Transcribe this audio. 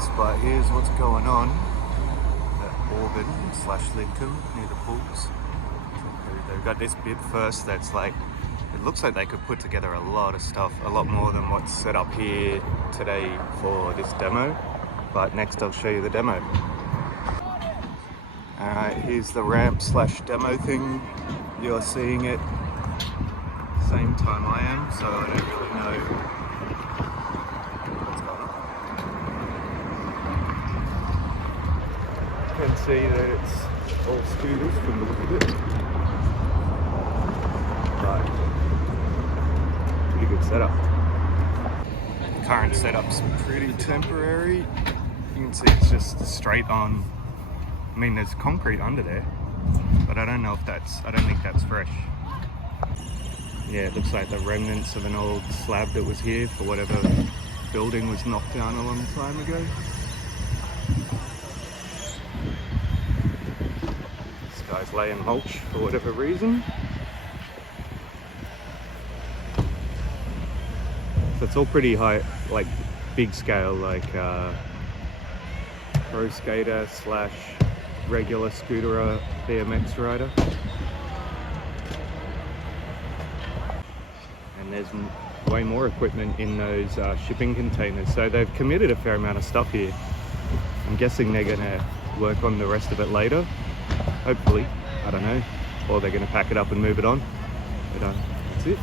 is, but here's what's going on at Auburn / Lidcombe near the pools. They've got this bit first that's like, it looks like they could put together a lot of stuff, a lot more than what's set up here today for this demo. But next I'll show you the demo. Alright, here's the ramp / demo thing. You're seeing it same time I am, so I don't really know what's going on. You can see that it's all scooters from the look of it. But pretty good setup. The current setup's pretty temporary. You can see it's just straight on. I mean, there's concrete under there, but I don't know if that's, I don't think that's fresh. Yeah, it looks like the remnants of an old slab that was here for whatever building was knocked down a long time ago. This guy's laying mulch for whatever reason. So it's all pretty high, like big scale, like pro skater / regular scooter BMX rider. And there's way more equipment in those shipping containers. So they've committed a fair amount of stuff here. I'm guessing they're gonna work on the rest of it later, hopefully, I don't know. Or they're gonna pack it up and move it on. But that's it.